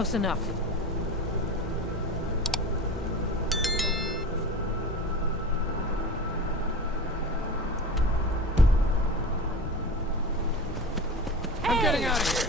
Close enough. I'm getting out of here.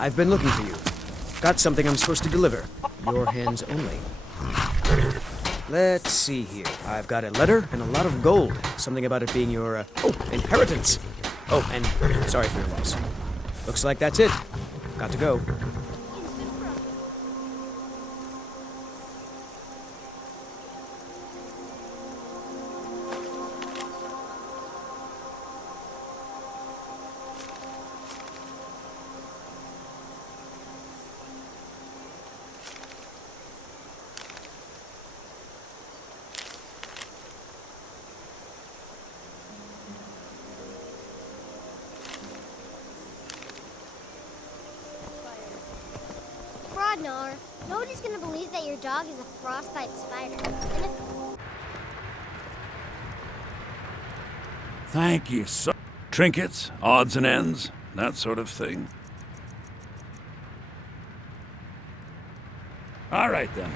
I've been looking for you. Got something I'm supposed to deliver. Your hands only. Let's see here. I've got a letter and a lot of gold. Something about it being your, inheritance. Oh, and sorry for your loss. Looks like that's it. Got to go. Nobody's gonna believe that your dog is a frostbite spider. And if... Thank you so. Trinkets, odds and ends, that sort of thing. All right then.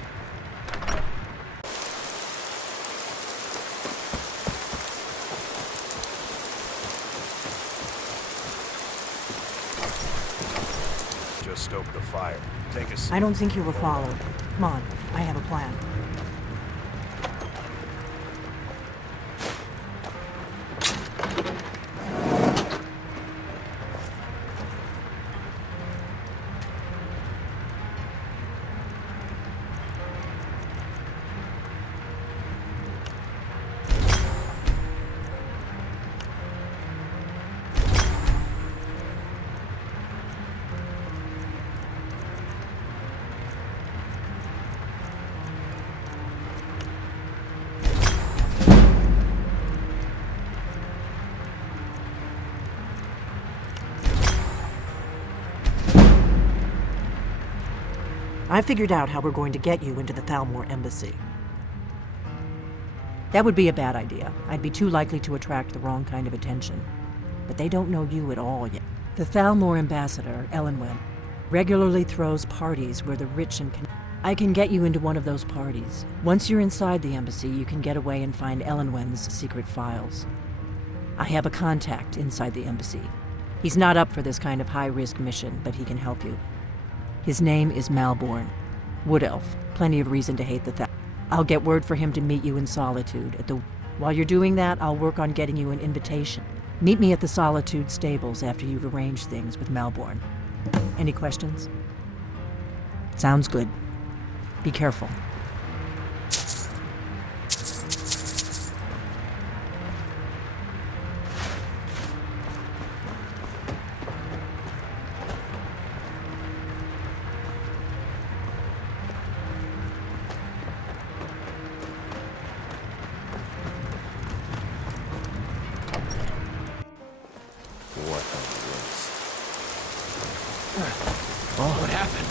Just stoke the fire. Take a seat. I don't think you were followed. Come on, I have a plan. I figured out how we're going to get you into the Thalmor embassy. That would be a bad idea. I'd be too likely to attract the wrong kind of attention. But they don't know you at all yet. The Thalmor ambassador, Elenwen, regularly throws parties where the rich and I can get you into one of those parties. Once you're inside the embassy, you can get away and find Elenwen's secret files. I have a contact inside the embassy. He's not up for this kind of high-risk mission, but he can help you. His name is Malborn. Wood Elf. Plenty of reason to hate the Thalmor. I'll get word for him to meet you in Solitude at the... While you're doing that, I'll work on getting you an invitation. Meet me at the Solitude stables after you've arranged things with Malborn. Any questions? Sounds good. Be careful. happened?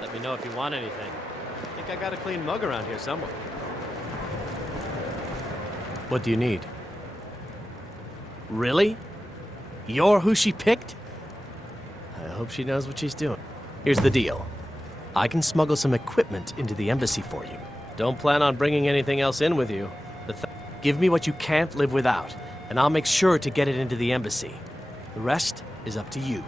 Let me know if you want anything. I think I got a clean mug around here somewhere. What do you need? Really? You're who she picked? I hope she knows what she's doing. Here's the deal. I can smuggle some equipment into the embassy for you. Don't plan on bringing anything else in with you. Give me what you can't live without, and I'll make sure to get it into the embassy. The rest is up to you.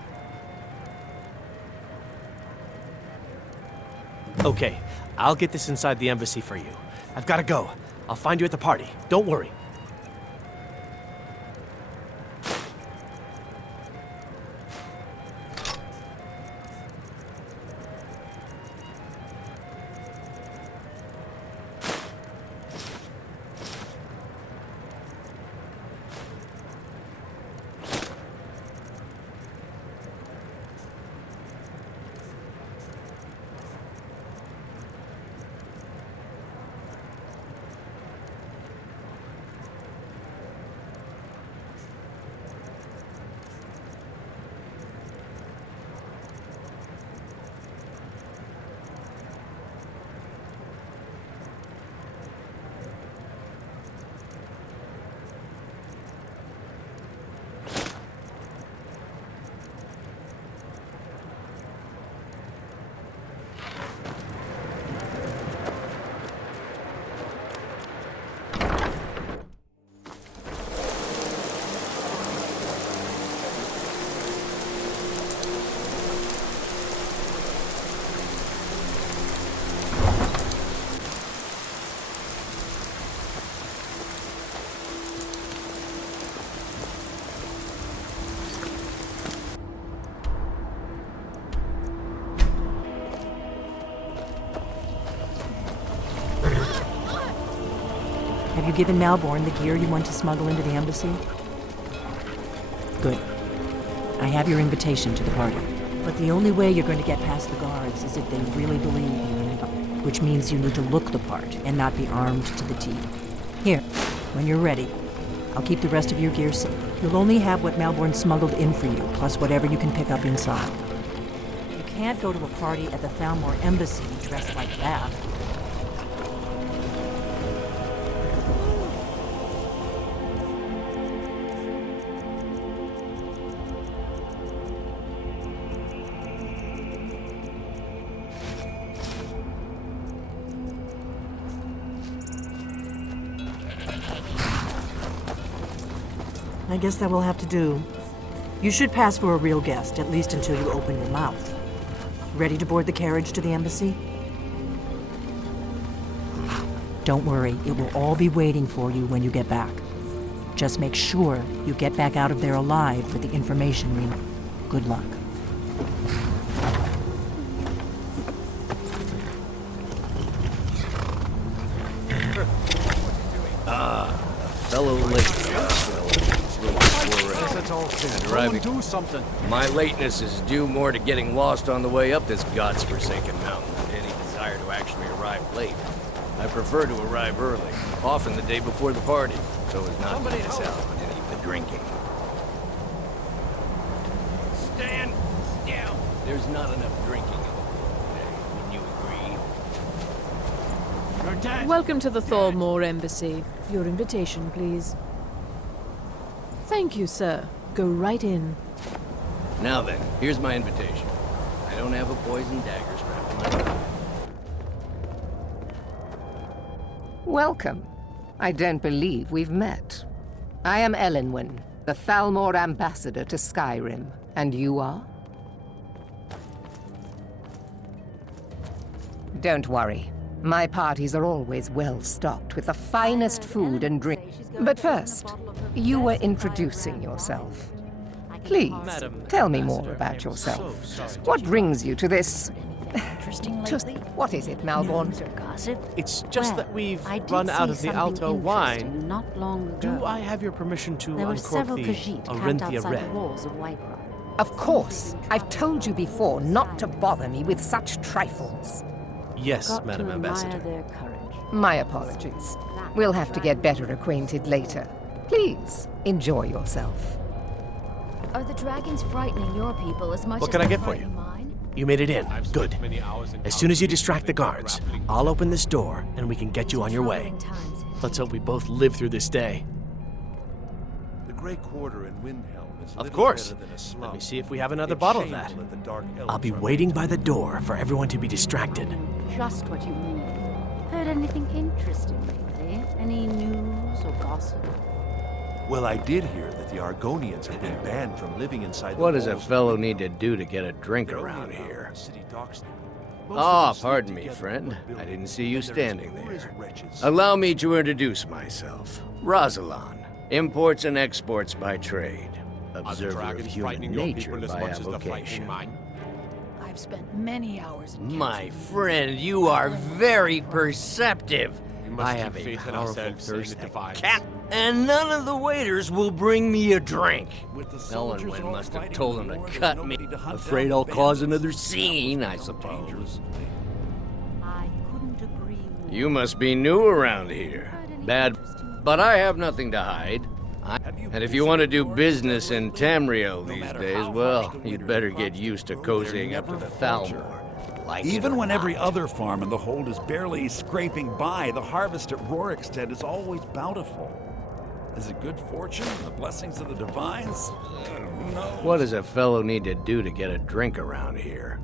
Okay, I'll get this inside the embassy for you. I've got to go. I'll find you at the party. Don't worry. Have you given Malborn the gear you want to smuggle into the embassy? Good. I have your invitation to the party. But the only way you're going to get past the guards is if they really believe you're an invite, which means you need to look the part and not be armed to the teeth. Here, when you're ready, I'll keep the rest of your gear safe. You'll only have what Malborn smuggled in for you, plus whatever you can pick up inside. You can't go to a party at the Thalmor embassy dressed like that. I guess that will have to do. You should pass for a real guest, at least until you open your mouth. Ready to board the carriage to the embassy? Don't worry, it will all be waiting for you when you get back. Just make sure you get back out of there alive with the information we need. Good luck. Fellow late. Do something. My lateness is due more to getting lost on the way up this god's-forsaken mountain than any desire to actually arrive late. I prefer to arrive early, often the day before the party, so as not to miss out on any of the drinking. Stand still! There's not enough drinking in the world today. Wouldn't you agree? You're dead. Welcome to the Thalmor Embassy. Your invitation, please. Thank you, sir. Go right in. Now then, here's my invitation. I don't have a poison dagger strapped to my back. Welcome. I don't believe we've met. I am Elenwen, the Thalmor ambassador to Skyrim. And you are? Don't worry. My parties are always well stocked with the finest food and drink. But first, you were introducing yourself. Please, tell me more about yourself. What brings you to this... What is it, Malborn? It's just that we've run out of the Alto wine. Not long ago. Do I have your permission to There were uncork several the Khajiit camped Arinthia outside Red? the walls of Whiterun. Of course. I've told you before not to bother me with such trifles. Yes, Madam Ambassador. Their courage. My apologies. We'll have to get better acquainted later. Please, enjoy yourself. Are the dragons frightening your people as much What as can I they're get for you? frightening mine? You made it in. Good. As soon as you distract the guards, I'll open this door and we can get you on your way. Let's hope we both live through this day. The Grey Quarter in Windhelm is Of little course. better than a slum. Let me see if we have another It's bottle of shameful that. the Dark Elves I'll be are waiting made by to the door for everyone to be distracted. Just what you need. Heard anything interesting lately? Any news or gossip? Well, I did hear that the Argonians have been banned from living inside the What does a walls of fellow the need to do to get a drink They're only around allowed here? on the city docks now. Most Ah, of them sleep pardon me, together in friend. one I building, didn't see you and they're as standing poor as there. wretches. Allow me to introduce myself. Rosalan, imports and exports by trade. Observer of human nature by avocation. I've spent many hours in My friend, you are very perceptive. I have a powerful thirst that cat, and none of the waiters will bring me a drink. Ellenwen must have told him to cut me. Afraid I'll cause another scene, I suppose. I couldn't agree more. You must be new around here. Bad, but I have nothing to hide. And if you want to do business in Tamriel these days, well, you'd better get used to cozying up to the Thalmor. Like Even when every other farm in the hold is barely scraping by, the harvest at Rorikstead is always bountiful. Is it good fortune? The blessings of the divines? Who knows? What does a fellow need to do to get a drink around here?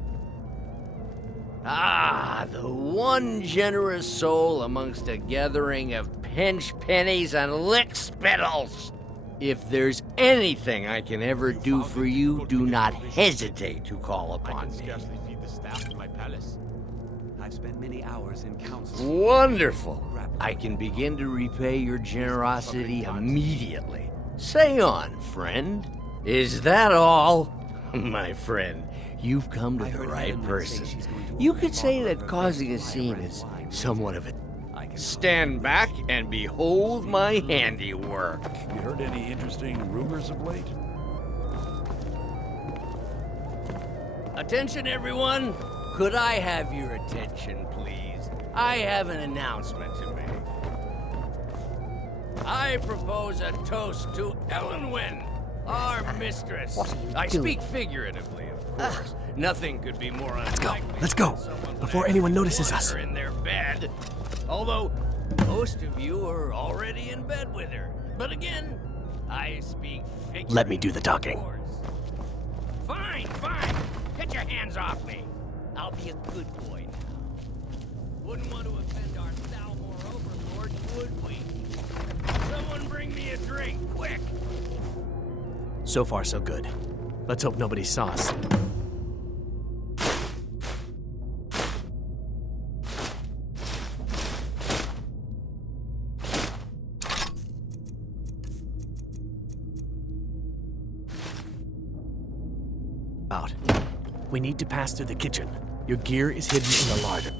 Ah, the one generous soul amongst a gathering of pinch pennies and lick spittles. If there's anything I can ever do for you, do not hesitate to call upon me. I've spent many hours in council. Wonderful. I can begin to repay your generosity immediately. Say on, friend. Is that all? My friend, you've come to the right person. You could say that causing a scene is somewhat of a... Stand back and behold my handiwork. You heard any interesting rumors of late? Attention, everyone. Could I have your attention, please? I have an announcement to make. I propose a toast to Ellenwen, our mistress. What are you I doing? speak figuratively, of course. Nothing could be more unlikely. Let's go. than someone Before would anyone actually notices want us. her in their bed. Although most of you are already in bed with her. But again, I speak figuratively. Let me do the talking. of course. Fine, fine. Get your hands off me. I'll be a good boy now. Wouldn't want to offend our Thalmor overlords, would we? Someone bring me a drink, quick! So far, so good. Let's hope nobody saw us. Out. We need to pass through the kitchen. Your gear is hidden in the larder.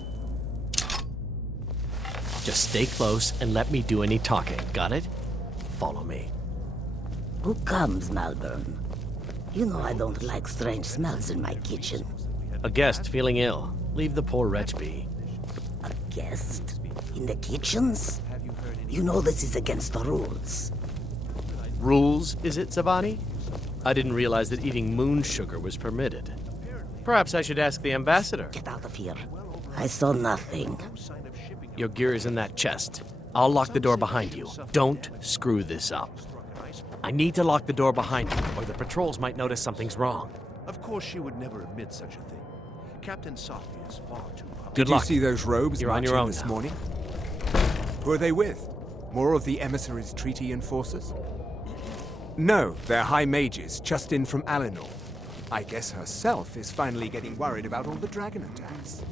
Just stay close and let me do any talking. Got it? Follow me. Who comes, Malburn? You know I don't like strange smells in my kitchen. A guest feeling ill. Leave the poor wretch be. A guest? In the kitchens? You know this is against the rules. Rules, is it, Zavani? I didn't realize that eating moon sugar was permitted. Perhaps I should ask the ambassador. Get out of here. I saw nothing. Your gear is in that chest. I'll lock the door behind you. Don't screw this up. I need to lock the door behind you, or the patrols might notice something's wrong. Of course, she would never admit such a thing. Captain Sophie is far too public. Good Did luck. you see those robes You're on marching your own this now. morning? Who are they with? More of the emissaries' treaty enforcers? No, they're high mages, just in from Alinor. I guess herself is finally getting worried about all the dragon attacks.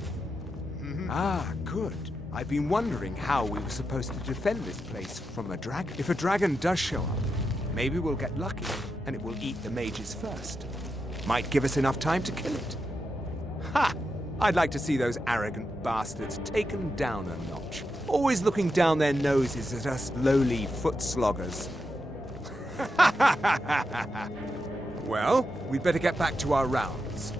Ah, good. I've been wondering how we were supposed to defend this place from a dragon. If a dragon does show up, maybe we'll get lucky, and it will eat the mages first. Might give us enough time to kill it. Ha! I'd like to see those arrogant bastards taken down a notch. Always looking down their noses at us lowly foot sloggers. Well, we'd better get back to our rounds.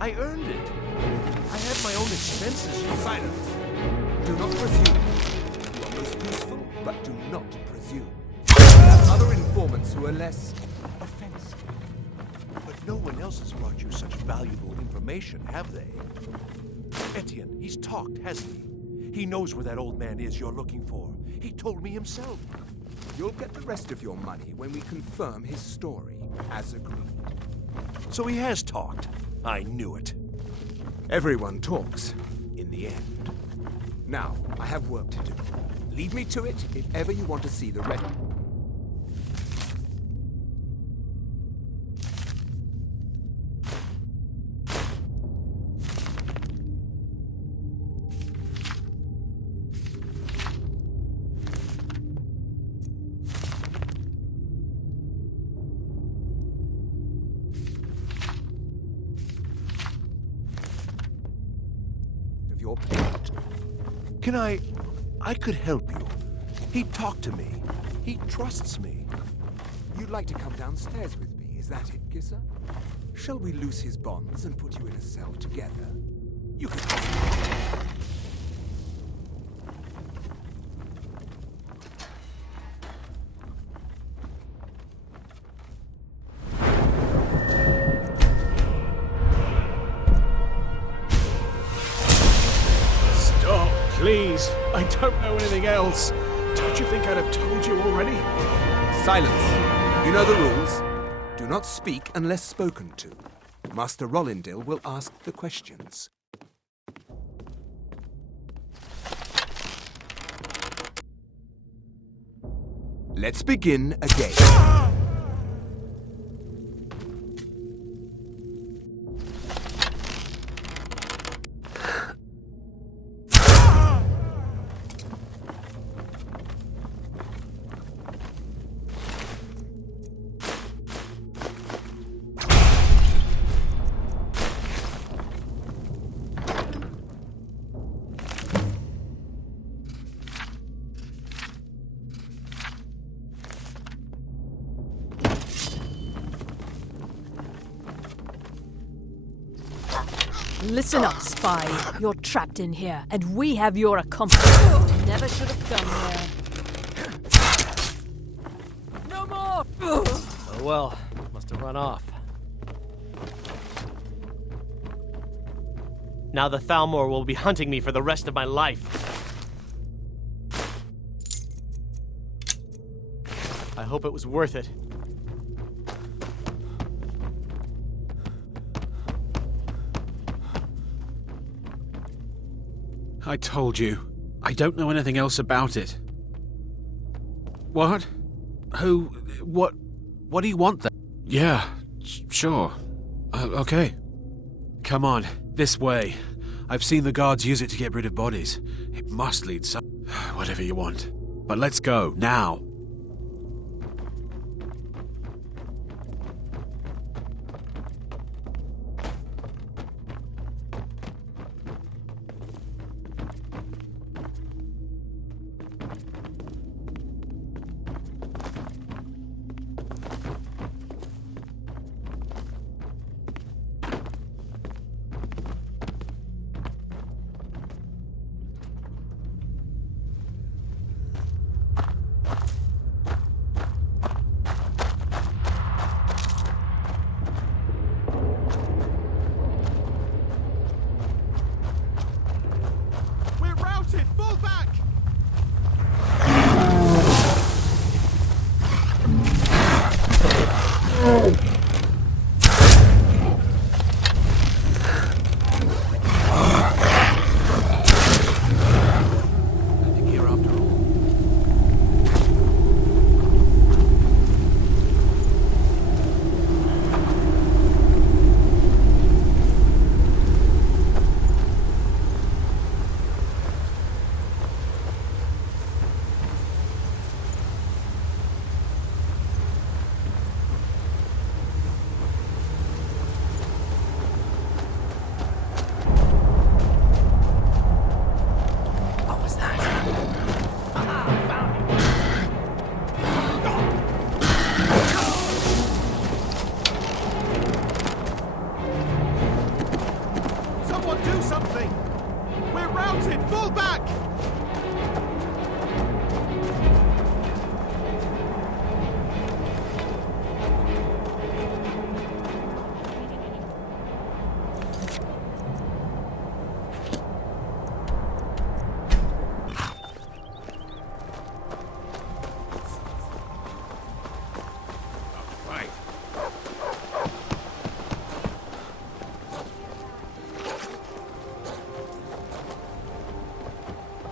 I earned it. I had my own expenses. Silence. Do not presume. You are most useful, but do not presume. Other informants who are less offensive. But no one else has brought you such valuable information, have they? Etienne, he's talked, hasn't he? He knows where that old man is you're looking for. He told me himself. You'll get the rest of your money when we confirm his story, as agreed. So he has talked. I knew it. Everyone talks, in the end. Now, I have work to do. Lead me to it if ever you want to see the red. Your payment. Can I could help you. He talked to me. He trusts me. You'd like to come downstairs with me, is that it, Gisser? Shall we loose his bonds and put you in a cell together? You can... Please, I don't know anything else. Don't you think I'd have told you already? Silence. You know the rules. Do not speak unless spoken to. Master Rollindil will ask the questions. Let's begin again. Listen up, spy. You're trapped in here, and we have your accomplice. Never should have come here. No more! Oh well, must have run off. Now the Thalmor will be hunting me for the rest of my life. I hope it was worth it. I told you. I don't know anything else about it. What? Who? What do you want then? Yeah, sure. Okay. Come on, this way. I've seen the guards use it to get rid of bodies. It must lead some... Whatever you want. But let's go, now.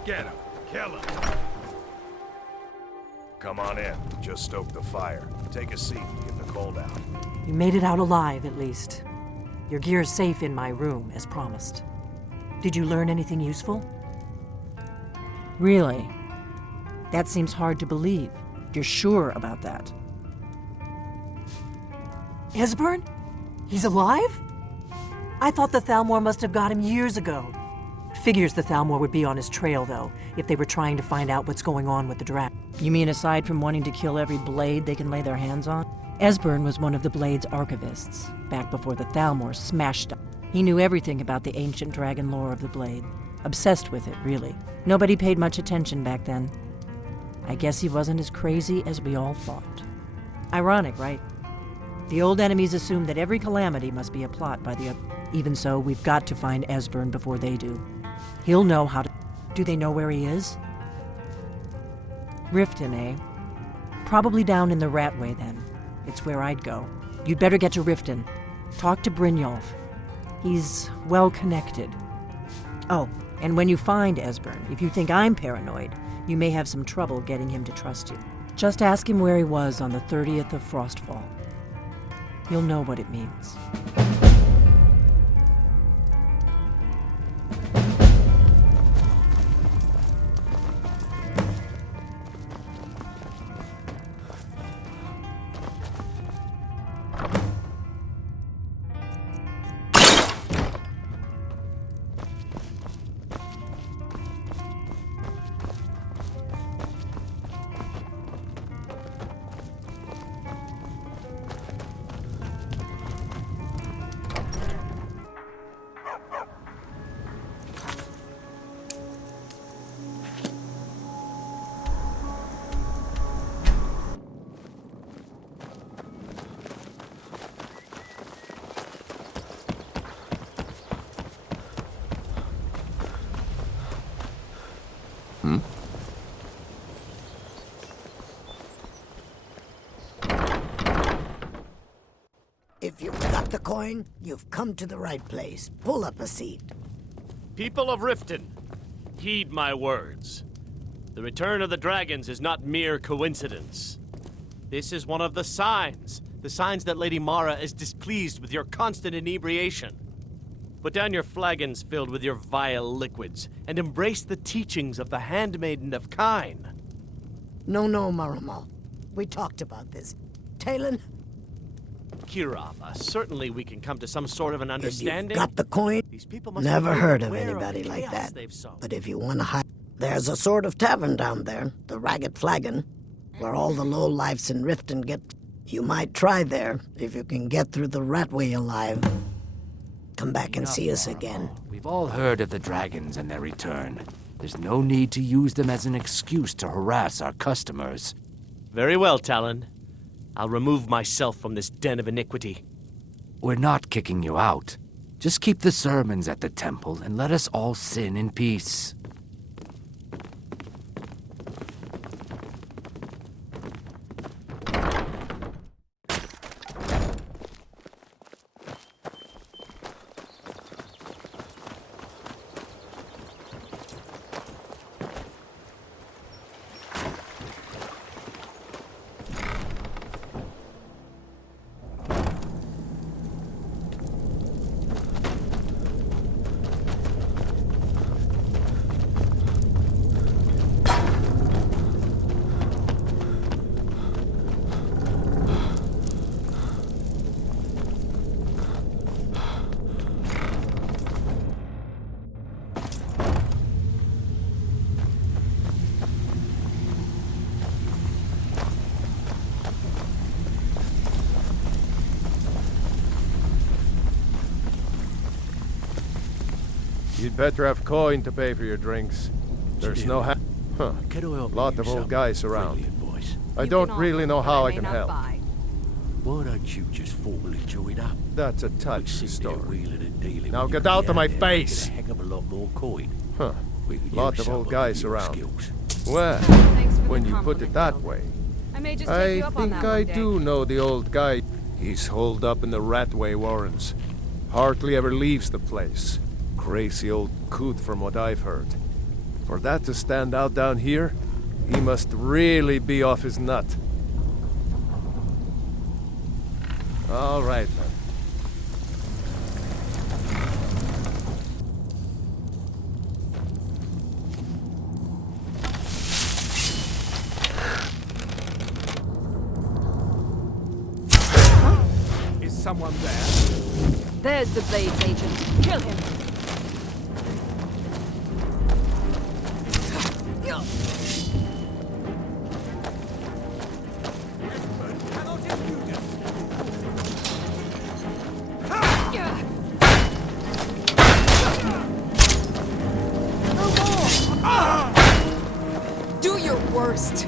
Get him. Kill him. Come on in. Just stoke the fire. Take a seat and get the cold out. You made it out alive, at least. Your gear's safe in my room, as promised. Did you learn anything useful? Really? That seems hard to believe. You're sure about that? Esbern? He's alive? I thought the Thalmor must have got him years ago. Figures the Thalmor would be on his trail, though, if they were trying to find out what's going on with the dragon. You mean aside from wanting to kill every blade they can lay their hands on? Esbern was one of the Blade's archivists, back before the Thalmor smashed them. He knew everything about the ancient dragon lore of the Blade. Obsessed with it, really. Nobody paid much attention back then. I guess he wasn't as crazy as we all thought. Ironic, right? The old enemies assume that every calamity must be a plot by the other. Even so, we've got to find Esbern before they do. He'll know how to... Do they know where he is? Riften, eh? Probably down in the Ratway, then. It's where I'd go. You'd better get to Riften. Talk to Brynjolf. He's well-connected. Oh, and when you find Esbern, if you think I'm paranoid, you may have some trouble getting him to trust you. Just ask him where he was on the 30th of Frostfall. You'll know what it means. If you've got the coin, you've come to the right place. Pull up a seat. People of Riften, Heed my words. The return of the dragons is not mere coincidence. This is one of the signs that Lady Mara is displeased with your constant inebriation. Put down your flagons filled with your vile liquids, and embrace the teachings of the Handmaiden of Kine. No, Maramal. We talked about this. Talon? Kirava, certainly we can come to some sort of an understanding. If you've got the coin? These people must Never be heard of aware anybody the like chaos that. they've sown. But if you want to hide... There's a sort of tavern down there, the Ragged Flagon, where all the lowlifes in Riften get... You might try there, if you can get through the Ratway alive. Come back and see us again. We've all heard of the dragons and their return. There's no need to use them as an excuse to harass our customers. Very well, Talon. I'll remove myself from this den of iniquity. We're not kicking you out. Just keep the sermons at the temple and let us all sin in peace. You'd better have coin to pay for your drinks. There's no Huh. Lot of old guys around. I don't really know how I can help. Why don't you just formally join up? That's a touchy story. Now Now get out of my face! A heck of a lot more coin. Huh. We could Lot use of old some guys your around. skills. Well, when you put it that way, I may just take I you up on think that I one day. do know the old guy. He's holed up in the Ratway Warrens. Hardly ever leaves the place. Crazy old coot from what I've heard. For that to stand out down here, he must really be off his nut. All right, then. Is someone there? There's the Blades agent. Kill him. Do your worst.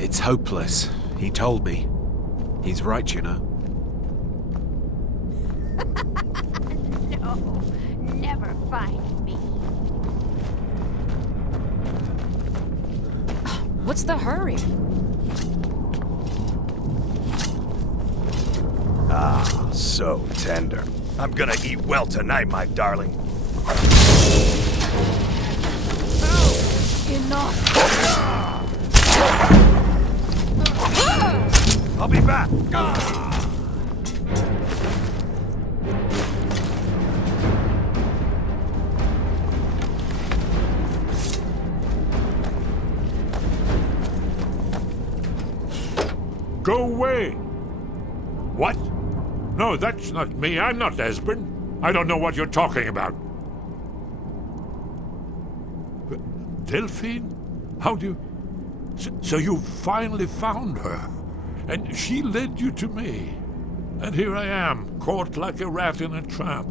It's hopeless. He told me. He's right, you know. No, never find me. What's the hurry? Ah, so tender. I'm gonna eat well tonight, my darling. Enough! I'll be back! Go away! What? No, that's not me. I'm not Esbern. I don't know what you're talking about. Delphine? How do you... So you finally found her, and she led you to me. And here I am, caught like a rat in a trap.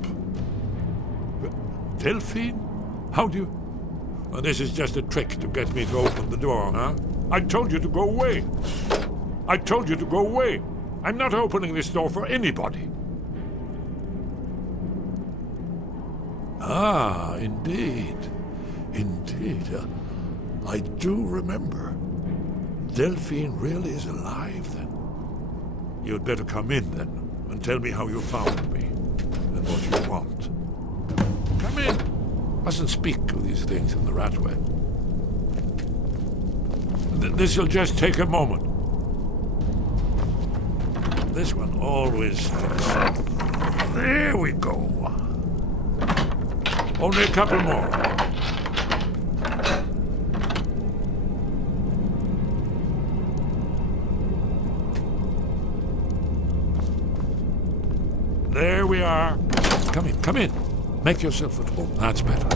Delphine? How do you... Oh, this is just a trick to get me to open the door, huh? I told you to go away. I told you to go away. I'm not opening this door for anybody. Ah, indeed. Indeed. I do remember. Delphine really is alive, then. You'd better come in, then, and tell me how you found me, and what you want. Come in. Mustn't speak of these things in the Ratway. This'll just take a moment. This one always sticks. There we go. Only a couple more. There we are. Come in. Make yourself at home. That's better.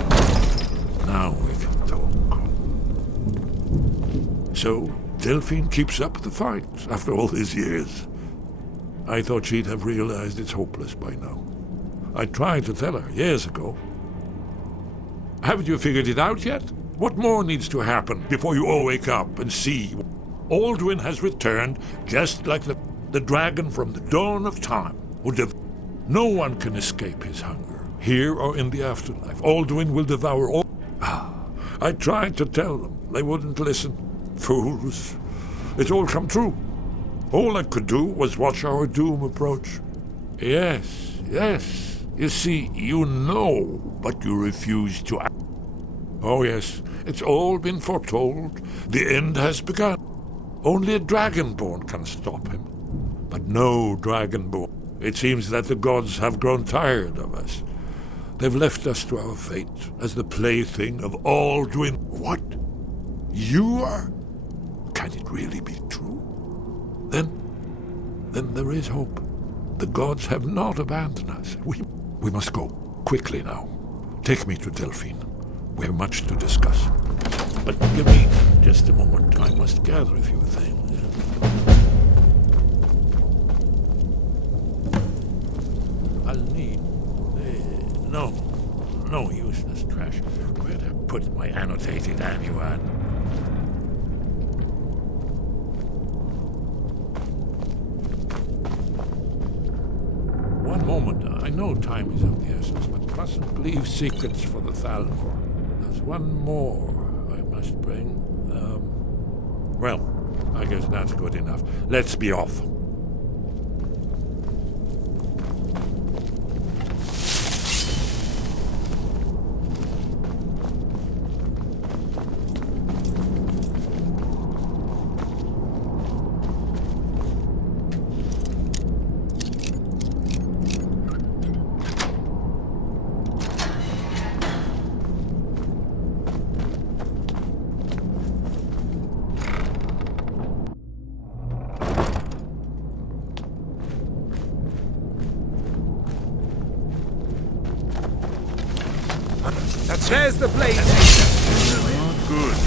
Now we can talk. So, Delphine keeps up the fight after all these years. I thought she'd have realized it's hopeless by now. I tried to tell her years ago. Haven't you figured it out yet? What more needs to happen before you all wake up and see Alduin has returned just like the dragon from the dawn of time? No one can escape his hunger, here or in the afterlife. Alduin will devour all... I tried to tell them. They wouldn't listen. Fools. It's all come true. All I could do was watch our doom approach. Yes. You see, you know, but you refuse to act. Oh yes, it's all been foretold. The end has begun. Only a Dragonborn can stop him. But no Dragonborn. It seems that the gods have grown tired of us. They've left us to our fate as the plaything of Alduin. What? You are? Can it really be true? Then there is hope. The gods have not abandoned us. We must go. Quickly now. Take me to Delphine. We have much to discuss. But give me just a moment. I must gather a few things. I'll need... No useless trash. Where'd I put my annotated annual? One moment. I know time is of the essence, but mustn't leave secrets for the Thalmor. There's one more I must bring. Well, I guess that's good enough. Let's be off. There's the blade. Not good.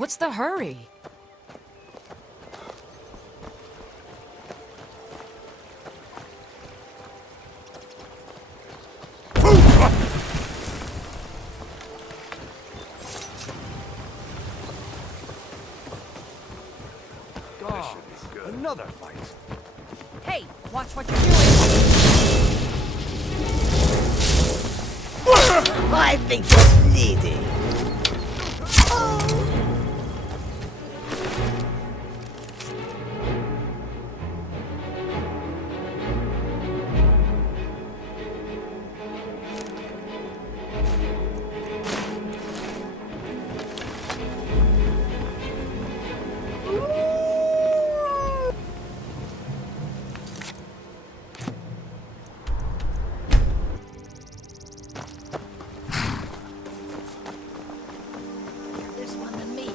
What's the hurry? God, another fight. Hey, watch what you're doing. I think you're bleeding. This one than me.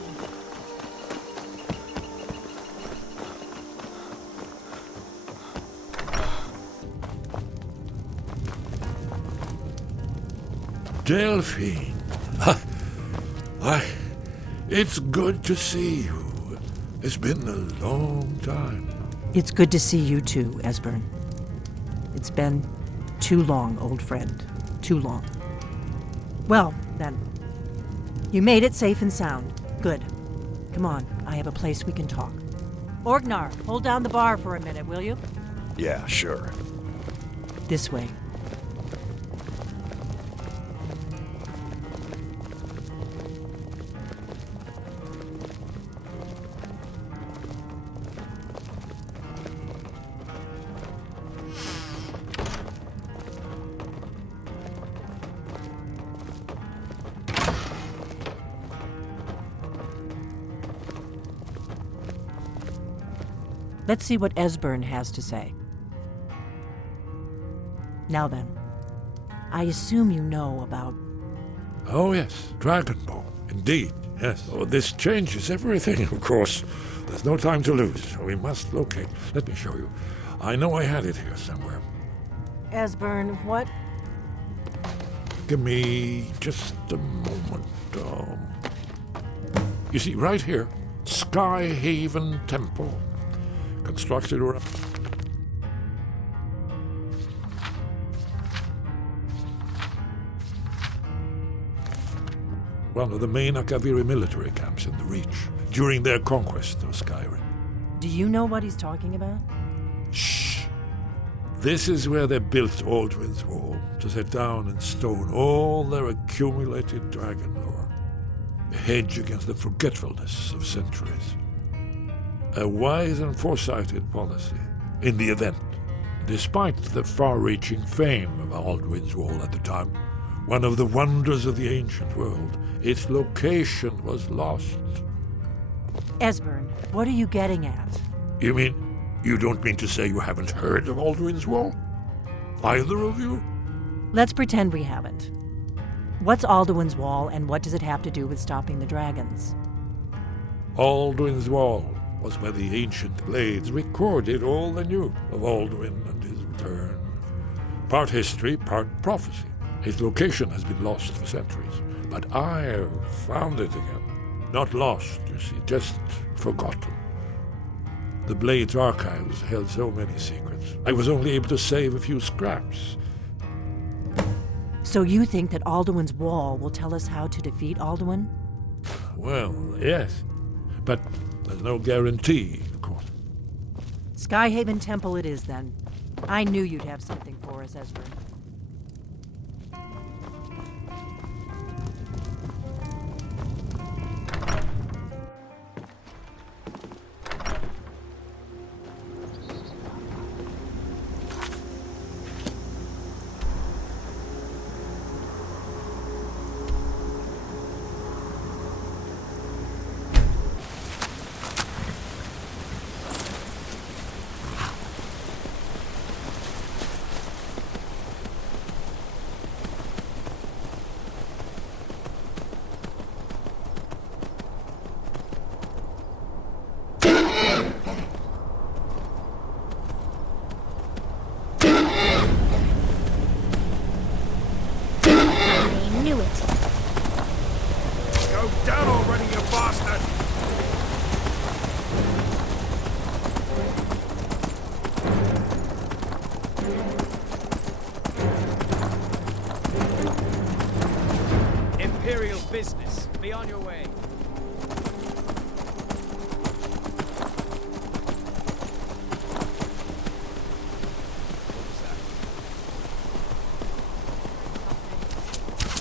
Delphine. Why, it's good to see you. It's been a long time. It's good to see you too, Esbern. It's been too long, old friend. Too long. Well, then. You made it safe and sound. Good. Come on, I have a place we can talk. Orgnar, hold down the bar for a minute, will you? Yeah, sure. This way. Let's see what Esbern has to say. Now then, I assume you know about... Oh, yes, Dragonborn. Indeed, yes. Oh, this changes everything, of course. There's no time to lose. We must locate. Let me show you. I know I had it here somewhere. Esbern, what? Give me just a moment. You see, right here, Skyhaven Temple. Constructed around... one of the main Akaviri military camps in the Reach during their conquest of Skyrim. Do you know what he's talking about? Shh! This is where they built Alduin's Wall, to set down in stone all their accumulated dragon lore. A hedge against the forgetfulness of centuries. A wise and foresighted policy, in the event. Despite the far-reaching fame of Alduin's Wall at the time, one of the wonders of the ancient world, its location was lost. Esbern, what are you getting at? You mean, you don't mean to say you haven't heard of Alduin's Wall? Either of you? Let's pretend we haven't. What's Alduin's Wall, and what does it have to do with stopping the dragons? Alduin's Wall was where the ancient blades recorded all they knew of Alduin and his return. Part history, part prophecy. His location has been lost for centuries, but I found it again. Not lost, you see, just forgotten. The Blade's archives held so many secrets. I was only able to save a few scraps. So you think that Alduin's Wall will tell us how to defeat Alduin? Well, yes, but there's no guarantee, of course. Skyhaven Temple it is, then. I knew you'd have something for us, Esbern. Go down already, you bastard! Imperial business. Be on your way.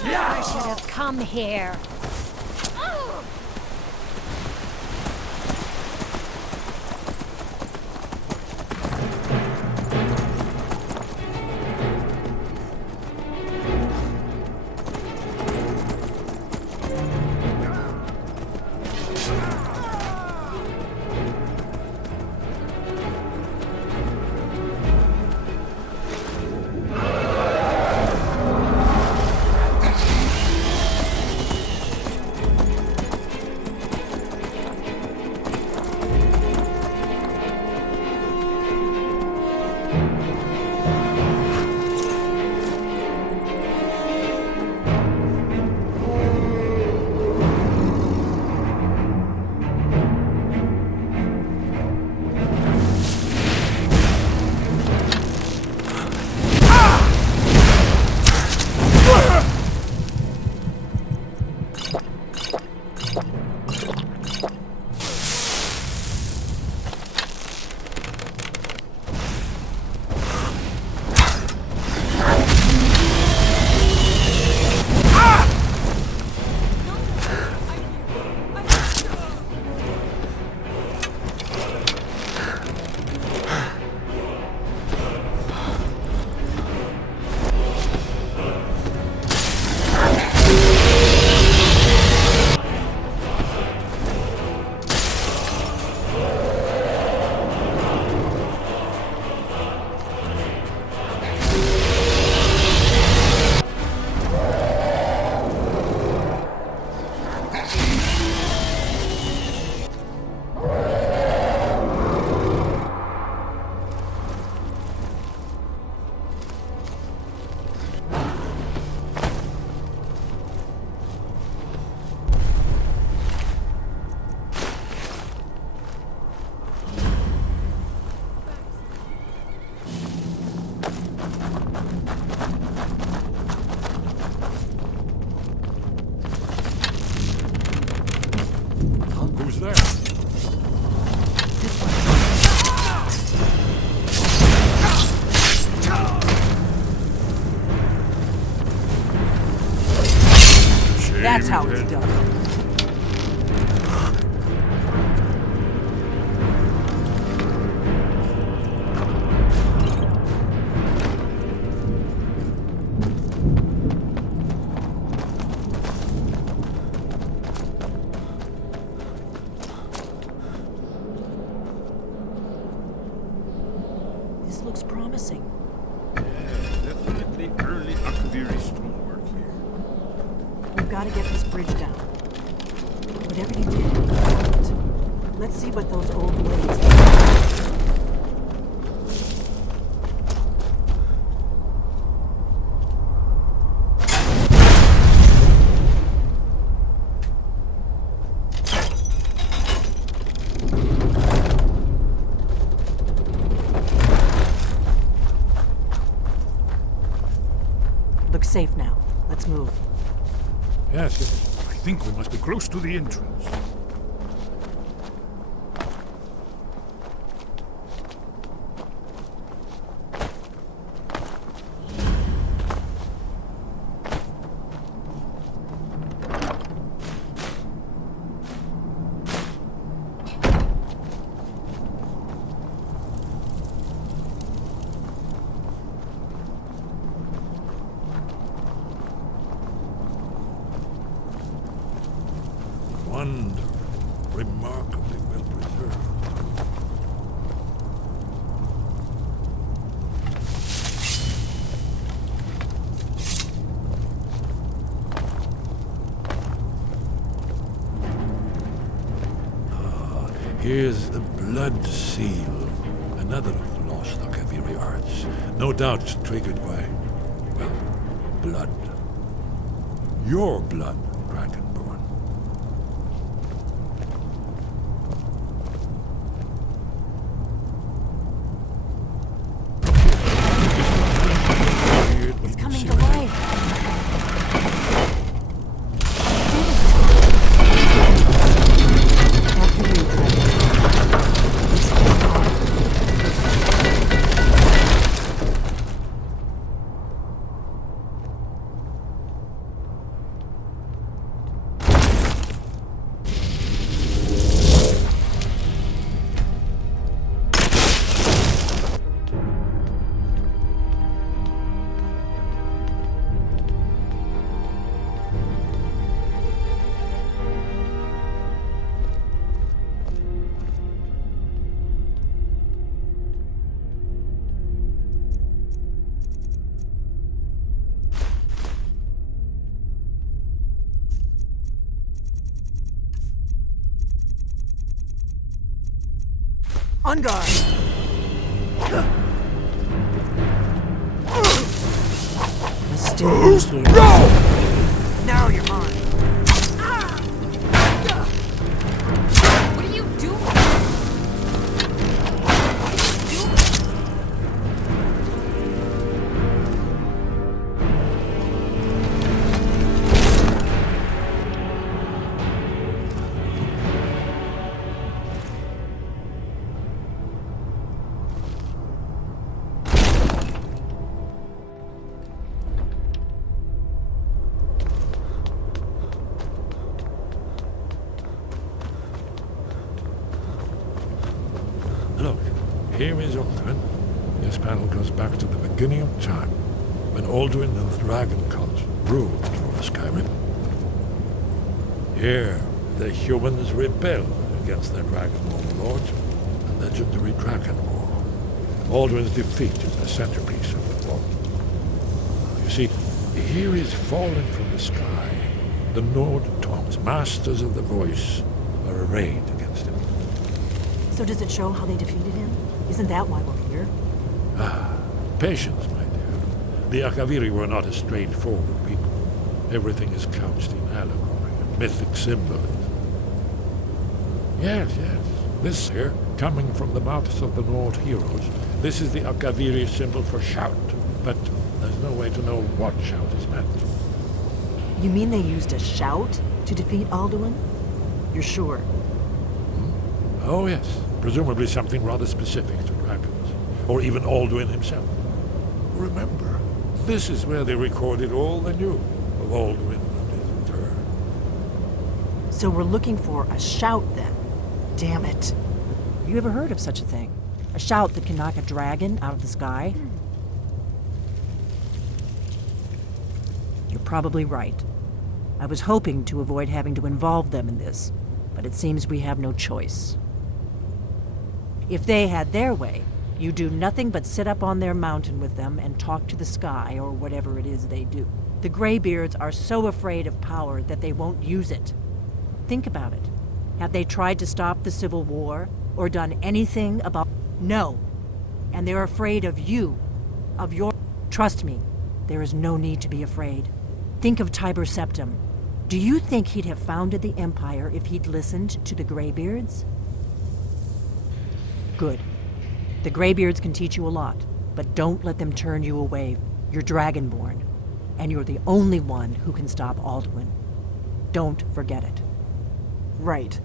I should have come here. Who's there? That's how it's done. This looks promising. Definitely early Akaviri stonework here. We've got to get this bridge down. Whatever you did, let's see what those old blades are. Looks safe now. Let's move. Yes, yes. I think we must be close to the entrance. Wonderful, remarkably well preserved. Ah, here's the blood seal, another of the lost Akaviri arts. No doubt triggered by, well, blood. Your blood, Dragonborn. On guard! Mysterious here. Now you're mine. What are you doing? Look, here is Alduin. This panel goes back to the beginning of time, when Alduin and the dragon cult ruled over Skyrim. Here, the humans rebelled against their Dragonborn lords, the legendary Dragon War. Alduin's defeat is the centerpiece of the war. You see, here is fallen from the sky. The Nord Tongs, masters of the voice, are arrayed against him. So does it show how they defeated him? Isn't that why we're here? Ah, patience, my dear. The Akaviri were not a straightforward people. Everything is couched in allegory and mythic symbolism. Yes, yes. This here, coming from the mouths of the Nord heroes, this is the Akaviri symbol for shout. But there's no way to know what shout is meant. You mean they used a shout to defeat Alduin? You're sure? Oh, yes. Presumably something rather specific to dragons. Or even Alduin himself. Remember, this is where they recorded all they knew of Alduin and his return. So we're looking for a shout then. Damn it. You ever heard of such a thing? A shout that can knock a dragon out of the sky? You're probably right. I was hoping to avoid having to involve them in this, but it seems we have no choice. If they had their way, you do nothing but sit up on their mountain with them and talk to the sky or whatever it is they do. The Greybeards are so afraid of power that they won't use it. Think about it. Have they tried to stop the Civil War or done anything about... No. And they're afraid of you, of your... Trust me, there is no need to be afraid. Think of Tiber Septim. Do you think he'd have founded the Empire if he'd listened to the Greybeards? Good. The Greybeards can teach you a lot, but don't let them turn you away. You're Dragonborn, and you're the only one who can stop Alduin. Don't forget it. Right.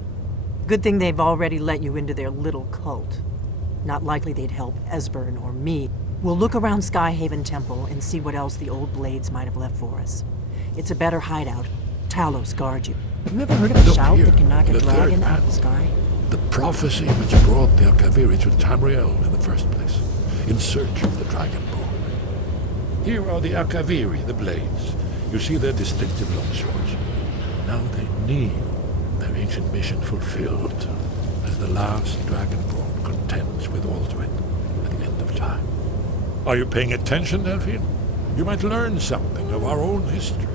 Good thing they've already let you into their little cult. Not likely they'd help Esbern or me. We'll look around Skyhaven Temple and see what else the old blades might have left for us. It's a better hideout. Talos guard you. You ever heard of a shout that can knock a dragon out of the sky? The prophecy which brought the Akaviri to Tamriel in the first place, in search of the Dragonborn. Here are the Akaviri, the blades. You see their distinctive long swords. Now they need their ancient mission fulfilled, as the last Dragonborn contends with Alduin at the end of time. Are you paying attention, Delphine? You might learn something of our own history.